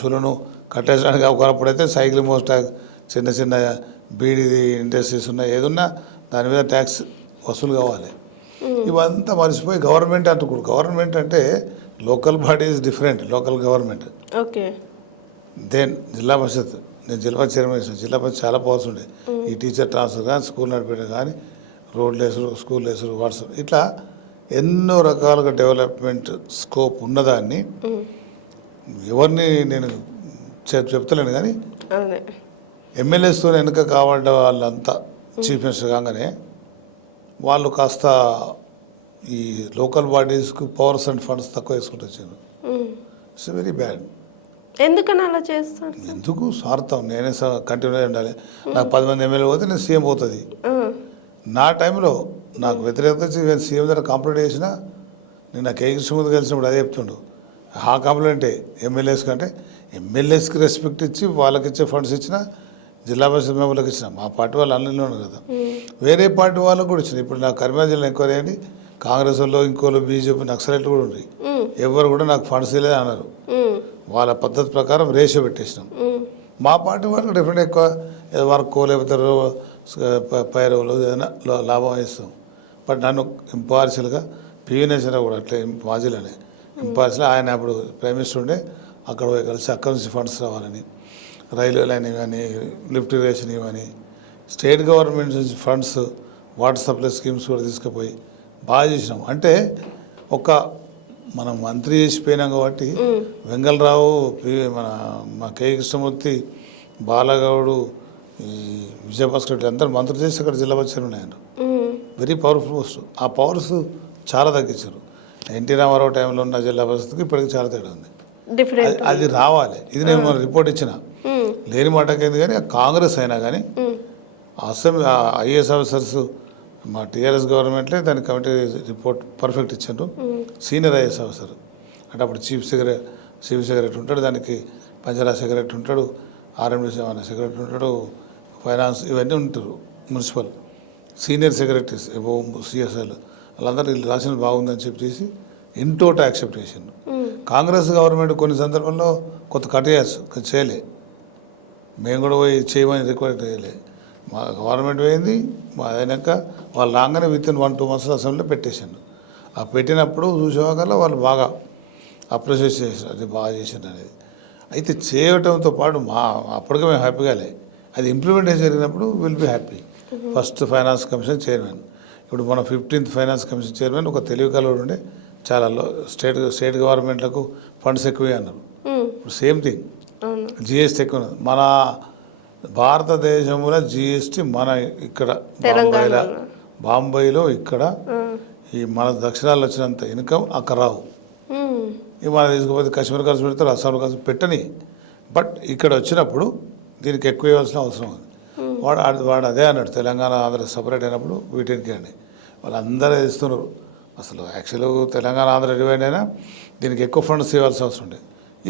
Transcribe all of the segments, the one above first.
పశువులను కట్టేసడానికి ఒకప్పుడైతే సైకిల్ మోస్టాక్ చిన్న చిన్న బీడీ ఇండస్ట్రీస్ ఉన్నాయి, ఏదున్నా దాని మీద ట్యాక్స్ వసూలు కావాలి. ఇవంతా మర్చిపోయి గవర్నమెంట్ అంటుకోడు. గవర్నమెంట్ అంటే local body is different, local government. Okay. Then zilla parishad, నేను జిల్లా చైర్మన్ చేసిన. జిల్లా పరిషత్ చాలా పవర్స్ ఉండే. ఈ టీచర్ ట్రాన్స్ఫర్ కానీ, స్కూల్ నడిపేయడం కానీ, రోడ్లు వేసుడు, స్కూల్ వేసుడు, వాట్సాప్, ఇట్లా ఎన్నో రకాలుగా డెవలప్మెంట్ స్కోప్ ఉన్నదాన్ని ఎవరిని నేను చెప్తలేను. కానీ ఎమ్మెల్యేస్తో వెనుక కావాల వాళ్ళంతా చీఫ్ మినిస్టర్ కాగానే వాళ్ళు కాస్త ఈ లోకల్ బాడీస్కి పవర్స్ అండ్ ఫండ్స్ తక్కువ వేసుకుంటూ వచ్చారు. It's very bad. ఎందుకని అలా చేస్తారు? ఎందుకు స్వార్థం, నేనే కంటిన్యూ ఉండాలి. నాకు 10 మంది ఎమ్మెల్యే పోతే నేను సీఎం పోతుంది. నా టైంలో నాకు వ్యతిరేకత సీఎం దగ్గర కంప్లైంట్ చేసినా, నేను నాకు ఏ కృష్ణమూర్తి కలిసినప్పుడు అదే చెప్తుండు. ఆ కంప్లైంటే ఎమ్మెల్యేస్ కంటే ఎమ్మెల్యేస్కి రెస్పెక్ట్ ఇచ్చి వాళ్ళకి ఇచ్చే ఫండ్స్ ఇచ్చిన, జిల్లా పరిషత్ మెంబర్లకు ఇచ్చిన, మా పార్టీ వాళ్ళు అన్నిలో ఉన్నారు కదా, వేరే పార్టీ వాళ్ళకు కూడా ఇచ్చిన. ఇప్పుడు నాకు కరీంనగర్ జిల్లా ఎంక్వైరీ అయ్యండి, కాంగ్రెస్ వాళ్ళు, ఇంకోళ్ళు, బీజేపీ, నక్సలైట్లు కూడా ఉన్నాయి. ఎవరు కూడా నాకు ఫండ్స్ ఇవ్వలేదు అన్నారు. వాళ్ళ పద్ధతి ప్రకారం రేషియో పెట్టేసినాం. మా పార్టీ వాళ్ళకి డిఫరెంట్ ఎక్కువ వర్క్ లేకపోతే పైరవులు ఏదైనా లాభం ఇస్తాం. బట్ నన్ను ఇంపార్షియల్గా పివినేశ్వర కూడా అట్లే మాజీలోనే ఇంపార్షియల్, ఆయన అప్పుడు ప్రైమ్ మినిస్టర్ ఉండే, అక్కడ పోయి కలిసి అక్కడి నుంచి ఫండ్స్ రావాలని, రైల్వే లైన్ ఇవన్నీ, లిఫ్ట్ ఇరిగేషన్ ఇవన్నీ, స్టేట్ గవర్నమెంట్ నుంచి ఫండ్స్, వాటర్ సప్లై స్కీమ్స్ కూడా తీసుకుపోయి బాగా చేసినాం. అంటే ఒక మనం మంత్రి చేసిపోయినాం కాబట్టి వెంగళరావు, మా కే కృష్ణమూర్తి, బాలగౌడు, ఈ విజయభాస్కర్ రెడ్డి అందరూ మంత్రులు చేసి అక్కడ జిల్లా వచ్చారు. ఆయన వెరీ పవర్ఫుల్ పోస్ట్. ఆ పవర్స్ చాలా తగ్గించారు. ఎన్టీ రామారావు టైంలో ఉన్న జిల్లా పరిస్థితికి ఇప్పటికి చాలా తేడా ఉంది. అది రావాలి. ఇది నేను రిపోర్ట్ ఇచ్చిన, లేని మాటకేంది. కానీ కాంగ్రెస్ అయినా కానీ అసెంబ్లీ ఐఏఎస్ ఆఫీసర్స్ మా టీఆర్ఎస్ గవర్నమెంట్లే దాని కమిటీ రిపోర్ట్ పర్ఫెక్ట్ ఇచ్చారు. సీనియర్ ఐఏఎస్ ఆఫీసర్ అంటే అప్పుడు చీఫ్ సెక్రటరీ ఉంటాడు, దానికి పంచాయత్ సెక్రటరీ ఉంటాడు, ఆర్ఎండ్బి సెక్రటరీ ఉంటాడు, ఫైనాన్స్ ఇవన్నీ ఉంటారు, మున్సిపల్ సీనియర్ సెక్రటరీస్, సిఎస్ఎల్, వాళ్ళందరూ వీళ్ళు రాసిన బాగుందని చెప్పేసి ఇంటోట యాక్సెప్ట్ చేసిండు. కాంగ్రెస్ గవర్నమెంట్ కొన్ని సందర్భంలో కొంత చేయలే, మేము కూడా పోయి చేయమని రిక్వెస్ట్ చేయలే. మా గవర్నమెంట్ పోయింది, మా అయినాక వాళ్ళు రాగానే విత్ ఇన్ 1-2 months అసెంబ్లీలో పెట్టేసాను. ఆ పెట్టినప్పుడు చూసేవాళ్ళ వాళ్ళు బాగా అప్రిషియేట్ చేశారు, అది బాగా చేశారు అనేది. అయితే చేయటంతో పాటు అప్పటికే మేము హ్యాపీగాలే, అది ఇంప్లిమెంటేషన్ జరిగినప్పుడు will be happy. First finance commission chairman, ఇప్పుడు మన 15th ఫైనాన్స్ కమిషన్ చైర్మన్ ఒక తెలివి కలవాడు ఉండే, చాలా స్టేట్ గవర్నమెంట్లకు ఫండ్స్ ఎక్కువే అన్నారు. ఇప్పుడు సేమ్ థింగ్, జిఎస్టీ ఎక్కువ. మన భారతదేశంలో జిఎస్టీ మన ఇక్కడ బాంబేలో ఇక్కడ ఈ మన దక్షిణాల్లో వచ్చినంత ఇన్కమ్ అక్కడ రావు. ఇవి మన తీసుకుపోతే కాశ్మీర్ ఖర్చు పెడతారు, అస్సాం ఖర్చు పెట్టని. బట్ ఇక్కడ వచ్చినప్పుడు దీనికి ఎక్కువ ఇవ్వాల్సిన అవసరం ఉంది. వాడు అదే అన్నాడు, తెలంగాణ ఆంధ్ర సపరేట్ అయినప్పుడు వీటికి అండి వాళ్ళందరూ ఇస్తున్నారు. అసలు యాక్చువల్గా తెలంగాణ ఆంధ్ర డివైడ్ అయినా దీనికి ఎక్కువ ఫండ్స్ ఇవ్వాల్సిన అవసరం ఉండే,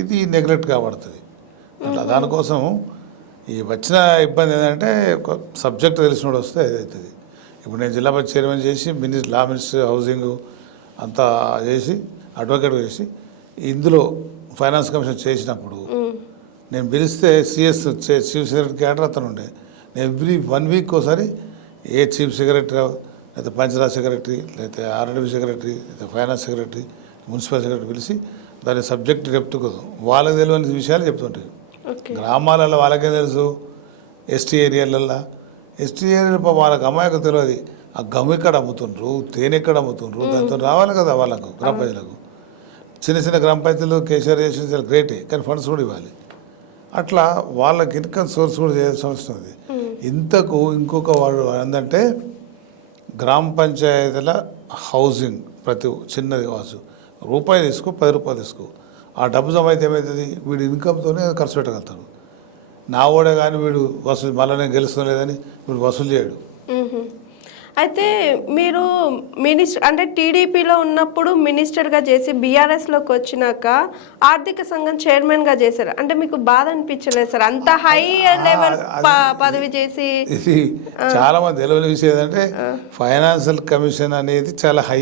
ఇది నెగ్లెక్ట్ కాబడుతుంది. అట్లా దానికోసం ఈ వచ్చిన ఇబ్బంది ఏంటంటే ఒక సబ్జెక్ట్ తెలిసినోడు వస్తే ఏదవుతుంది. ఇప్పుడు నేను జిల్లా పరిషత్ చైర్మన్ చేసి లా మినిస్టర్, హౌసింగ్ అంతా చేసి, అడ్వకేట్ చేసి, ఇందులో ఫైనాన్స్ కమిషన్ చేసినప్పుడు నేను పిలిస్తే సిఎస్ చీఫ్ సెక్రటరీ క్యాడర్ అతను ఉండే, నేను ఎవ్రీ 1 week ఒకసారి ఏ చీఫ్ సెక్రటరీ లేకపోతే పంచాయత్ సెక్రటరీ లేకపోతే ఆర్ఎండ్బి సెక్రటరీ లేకపోతే ఫైనాన్స్ సెక్రటరీ, మున్సిపల్ సెక్రటరీ పిలిచి దాని సబ్జెక్ట్ చెప్తుకోదు, వాళ్ళకి తెలియని విషయాలు చెప్తుంటాయి. గ్రామాలలో వాళ్ళకే తెలుసు, ఎస్టీ ఏరియాలలో వాళ్ళకి అమ్మాయికి తెలియదు ఆ గమ్ ఎక్కడ అమ్ముతుండ్రు, తేనె ఎక్కడ అమ్ముతుండ్రు, దాంతో రావాలి కదా వాళ్ళకు గ్రామ ప్రజలకు. చిన్న గ్రామ పంచాయతీలు కేసీఆర్ చేసిన గ్రేటే, కానీ ఫండ్స్ కూడా ఇవ్వాలి. అట్లా వాళ్ళకి ఇన్కమ్ సోర్స్ కూడా చేయాల్సిన అవసరం ఉంది. ఇంతకు ఇంకొక వాడు ఏంటంటే గ్రామ పంచాయతీల హౌసింగ్, ప్రతి చిన్నది కావచ్చు, రూపాయి తీసుకో, 10 రూపాయలు తీసుకో, ఆ డబ్బు జమ అయితే ఏమవుతుంది, వీడు ఇన్కమ్తోనే ఖర్చు పెట్టగలుగుతాడు. నా ఓడే కానీ వీడు వసూలు, మళ్ళీ నేను గెలుస్తాను లేదని వీడు వసూలు చేయడు. అయితే మీరు మినిస్టర్ అంటే టీడీపీలో ఉన్నప్పుడు మినిస్టర్గా చేసి బీఆర్ఎస్లోకి వచ్చినాక ఆర్థిక సంఘం చైర్మన్గా చేశారు. అంటే మీకు బాధ అనిపించలేదు సార్ అంత హై లెవెల్ పదవి చేసి? ఇది చాలా మంది తెలియని విషయం ఏంటంటే ఫైనాన్షియల్ కమిషన్ అనేది చాలా హై,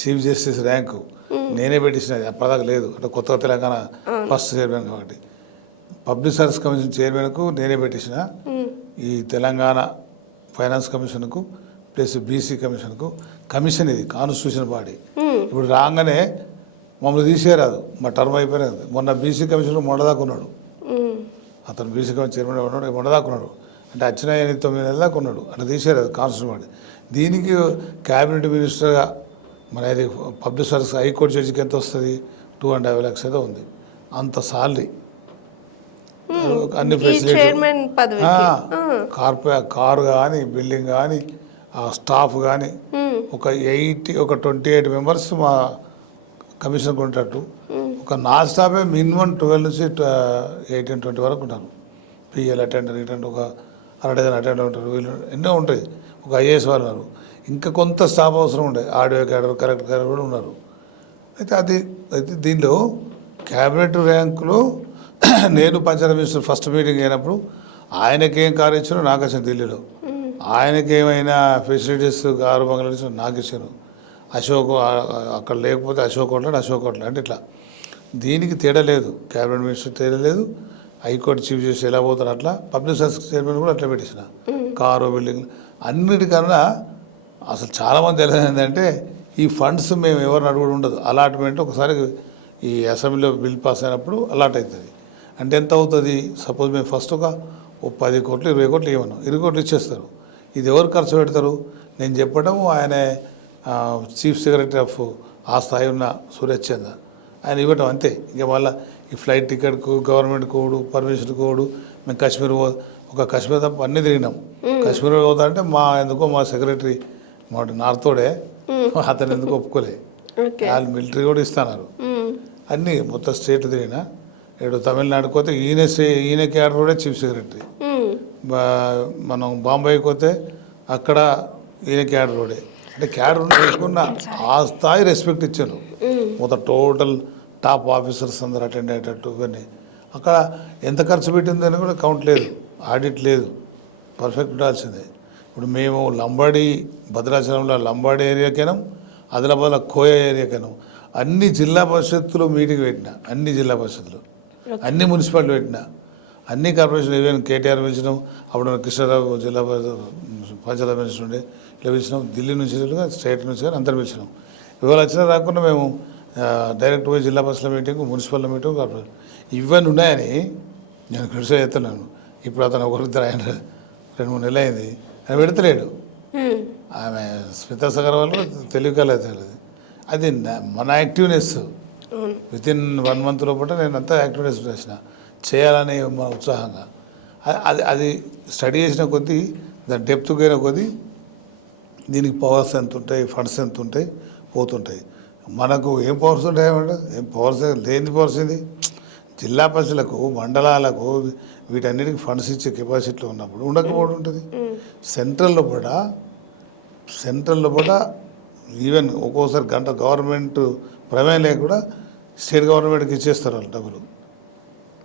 చీఫ్ జస్టిస్ ర్యాంకు. నేనే పెట్టించినది, అప్పటిదాకా లేదు. అంటే కొత్తగా తెలంగాణ ఫస్ట్ చైర్మన్ కాబట్టి పబ్లిక్ సర్వీస్ కమిషన్ చైర్మన్కు నేనే పెట్టించిన. ఈ తెలంగాణ ఫైనాన్స్ కమిషన్కు ప్లస్ బీసీ కమిషన్కు కమిషన్ ఇది కాన్స్టిట్యూషన్ బాడీ. ఇప్పుడు రాగానే మమ్మల్ని తీసేయరాదు, మా టర్మ్ అయిపోయినది. మొన్న బీసీ కమిషన్ మొన్నదాకా ఉన్నాడు అతను, బీసీ కమిషన్ చైర్మన్ ఉన్నాడు, మొన్నదాకా ఉన్నాడు. అంటే వచ్చిన 9 నెలల దాకా ఉన్నాడు. అట్లా తీసేయరాదు కాన్స్టిట్యూషన్ బాడీ. దీనికి క్యాబినెట్ మినిస్టర్గా మన ఇది పబ్లిక్ సర్వీస్ హైకోర్టు జడ్జికి ఎంత వస్తుంది, 2.5 lakhs ఏదో ఉంది. అంత సాలరీ, అన్ని ఫెసిలిటీ, కారు కానీ బిల్డింగ్ కానీ స్టాఫ్ కానీ ఒక 28 మెంబర్స్ మా కమిషన్కి ఉండేటట్టు. ఒక నా స్టాఫే మినిమం 12 నుంచి 18-20 వరకు ఉంటారు. పిఎల్ అటెండర్ ఒక అరడజన్ అటెండర్ ఉంటారు, వీళ్ళు ఎన్నో ఉంటాయి. ఒక ఐఏఎస్ వాళ్ళు ఉన్నారు, ఇంకా కొంత స్టాఫ్ అవసరం ఉండే, ఆడియో క్యాడర్ కరెక్ట్ క్యాడర్ కూడా ఉన్నారు. అయితే దీనిలో క్యాబినెట్ ర్యాంకులో నేను పంచాయతీ మినిస్టర్ ఫస్ట్ మీటింగ్ అయినప్పుడు ఆయనకేం కారు ఇచ్చారో నాకు వచ్చాను ఢిల్లీలో. ఆయనకేమైనా ఫెసిలిటీస్ కారు బంగ్లా ఇచ్చారు నాకు ఇచ్చారు. అశోక్ అక్కడ లేకపోతే అశోక్ హోటల్ అంటే ఇట్లా. దీనికి తేడా లేదు, క్యాబినెట్ మినిస్టర్ తేడా లేదు, హైకోర్టు చీఫ్ జస్టిస్ ఎలా పోతారు అట్లా. పబ్లిక్ సర్వీస్ చైర్మన్ కూడా అట్లా పెట్టేసిన. కారు బిల్డింగ్ అన్నిటికన్నా అసలు చాలామంది తెలియదు ఏంటంటే ఈ ఫండ్స్ మేము ఎవరిని అడుగుడు ఉండదు. అలాట్మెంట్ ఒకసారి ఈ అసెంబ్లీలో బిల్ పాస్ అయినప్పుడు అలాట్ అవుతుంది. అంటే ఎంత అవుతుంది, సపోజ్ మేము ఫస్ట్ ఒక 10 కోట్లు 20 కోట్లు ఇవ్వను, 20 కోట్లు ఇచ్చేస్తారు. ఇది ఎవరు ఖర్చు పెడతారు, నేను చెప్పడం ఆయన చీఫ్ సెక్రటరీ ఆఫ్ ఆ స్థాయి ఉన్న సూరజ్ చంద్ర ఆయన ఇవ్వటం అంతే. ఇంకా మళ్ళీ ఈ ఫ్లైట్ టికెట్కు గవర్నమెంట్ కోడు పర్మిషన్ కోడు. మేము కాశ్మీర్ తప్ప అన్నీ తిరిగినాం. కాశ్మీర్ పోతా అంటే ఎందుకో మా సెక్రటరీ మా నార్తోడే అతను ఎందుకు ఒప్పుకోలే, వాళ్ళు మిలిటరీ కూడా ఇస్తున్నారు. అన్నీ మొత్తం స్టేట్ తిరిగినా. ఇప్పుడు తమిళనాడుకి పోతే ఈయన క్యాడర్ కూడా చీఫ్ సెక్రటరీ. మనం బాంబేకి పోతే అక్కడ ఈయన క్యాడర్ కూడా. అంటే క్యాడర్ తీసుకున్న ఆ స్థాయి రెస్పెక్ట్ ఇచ్చాను. మొత్తం టోటల్ టాప్ ఆఫీసర్స్ అందరు అటెండ్ అయ్యేటట్టు ఇవన్నీ. అక్కడ ఎంత ఖర్చు పెట్టిందని కూడా కౌంట్ లేదు, ఆడిట్ లేదు, పర్ఫెక్ట్ ఉండాల్సిందే. ఇప్పుడు మేము లంబాడి భద్రాచలంలో లంబాడి ఏరియాకైనా, ఆదిలాబాద్లో కోయ ఏరియాకైనా అన్ని జిల్లా పరిషత్తులు మీటింగ్ పెట్టిన, అన్ని జిల్లా పరిషత్తులు, అన్ని మున్సిపాలిటీ పెట్టిన, అన్ని కార్పొరేషన్ ఈవెన్ కేటీఆర్ పిలిచినాం. అప్పుడు కృష్ణారావు జిల్లా పంచాయతీ మినిస్టర్ ఉండే, ఇట్లా పిలిచినాం. ఢిల్లీ నుంచి స్టేట్ నుంచి కానీ అందరు పిలిచినాం. ఇవాళ వచ్చినా రాకుండా మేము డైరెక్ట్ పోయి జిల్లా పరిషత్ మీటింగ్, మున్సిపల్ మీటింగ్, కార్పొరేషన్ ఇవన్నీ ఉన్నాయని నేను క్రిటిసైజ్ చేస్తున్నాను. ఇప్పుడు అతను ఒకరిద్దరు ఆయన 2-3 నెలలు అయింది, ఆయన పెడతలేడు. ఆమె స్మితా సగర్వాల్ తెలియకలేదు. అది మన యాక్టివ్నెస్. వితిన్ 1 month లోపల నేను అంతా యాక్టివ్నెస్ చేసిన చేయాలని మన ఉత్సాహంగా. అది స్టడీ చేసిన కొద్దీ, దాని డెప్త్కి అయిన కొద్దీ దీనికి పవర్స్ ఎంత ఉంటాయి, ఫండ్స్ ఎంత ఉంటాయి, పోతుంటాయి. మనకు ఏం పవర్స్ ఉంటాయంటే ఏం పవర్స్ లేని పవర్స్ ఇది. జిల్లా పరిషత్లకు, మండలాలకు వీటన్నిటికి ఫండ్స్ ఇచ్చే కెపాసిటీలో ఉన్నప్పుడు ఉండకపోవడం ఉంటుంది. సెంట్రల్లో కూడా ఈవెన్ ఒక్కోసారి గవర్నమెంట్ ప్రమేయం లేకుండా స్టేట్ గవర్నమెంట్కి ఇచ్చేస్తారు వాళ్ళు డబ్బులు.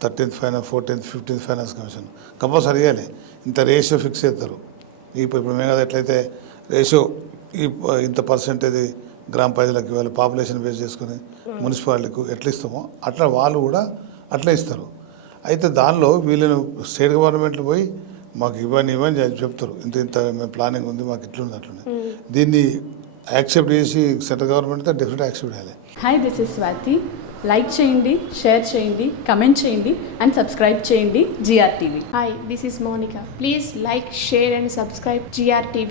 13th finance, 14th, 15th finance commission compulsory ఇవ్వాలి. ఇంత రేషియో ఫిక్స్ చేస్తారు. ఇప్పుడు మేము కదా ఎట్లయితే రేషియో ఇంత పర్సెంటేజ్ గ్రామ ప్రజలకు ఇవ్వాలి, పాపులేషన్ బేస్ చేసుకుని మున్సిపాలిటీకు ఎట్లా ఇస్తామో అట్లా వాళ్ళు కూడా అట్లా ఇస్తారు. అయితే దానిలో వీళ్ళను స్టేట్ గవర్నమెంట్లు పోయి మాకు ఇవ్వని చెప్తారు, ఇంత మేము ప్లానింగ్ ఉంది, మాకు ఇట్లుంది అట్లుంది. దీన్ని యాక్సెప్ట్ చేసి సెంట్రల్ గవర్నమెంట్తో డెఫినెట్ యాక్సెప్ట్ చేయాలి. Hi, this is Swathi. Like చేయండి, షేర్ చేయండి, కమెంట్ చేయండి అండ్ సబ్స్క్రైబ్ చేయండి GRTV. Hi, this is Monica. Please like, share and subscribe GRTV.